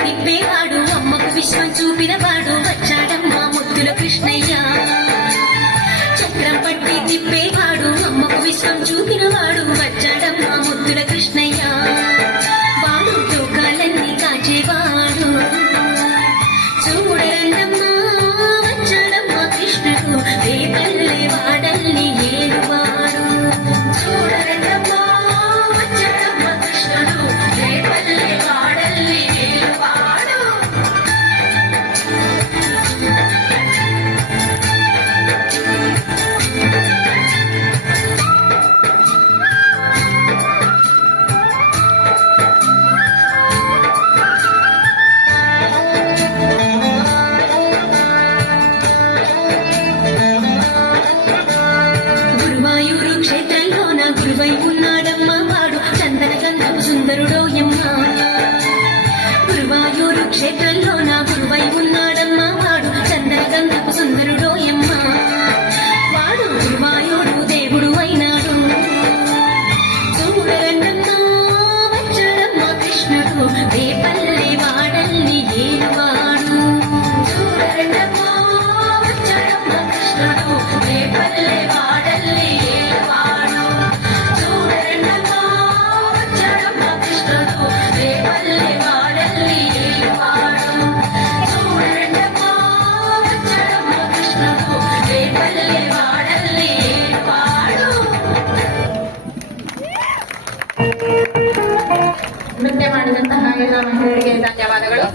తిప్పేవాడు అమ్మకు విశ్వం చూపినవాడు వచ్చాడమ్మా ముద్దుల కృష్ణయ్య చక్రం పట్టి తిప్పేవాడు అమ్మకు విశ్వం చూపినవాడు వచ్చాడమ్మా ముద్దుల కృష్ణయ్య వాడు లోకాలన్నీ కాచేవాడు చూడరండమ్మా వచ్చాడమ్మా కృష్ణుడు రేపల్లె వాడల్ని ఏలువాడు చూడరండమ్మా వచ్చాడమ్మా కృష్ణుడు రేపల్లె వాడల్ని ఏలువాడు గురువాయూరు క్షేత్రంలోన గురువై ఉన్నాడమ్మా వాడు చందన గంధపు సుందరుడోయమ్మ గురువాయూరు క్షేత్రంలోన గురువై ఉన్నాడమ్మా వాడు చందన గంధపు సుందరుడోయమ్మ వాడు గురువాయూరు దేవుడు అయినాడు చూడరండమ్మా వచ్చాడమ్మా కృష్ణుడు రేపల్లె వాడల్ని ఏలువాడు చూడరండమ్మా వచ్చాడమ్మా కృష్ణుడు రేపల్లె వాడల్ని ఏలువాడు చూడరండమ్మా వచ్చాడమ్మా కృష్ణుడు రేపల్లె వాడల్ని ఏలువాడు చూడరండమ్మా వచ్చాడమ్మా కృష్ణుడు రేపల్లె వాడల్ని ఏలువాడు. ನೃತ್ಯ ಮಾಡಿದಂತಹ ಎಲ್ಲ ಮಹಿಳೆಯರಿಗೆ ಧನ್ಯವಾದಗಳು.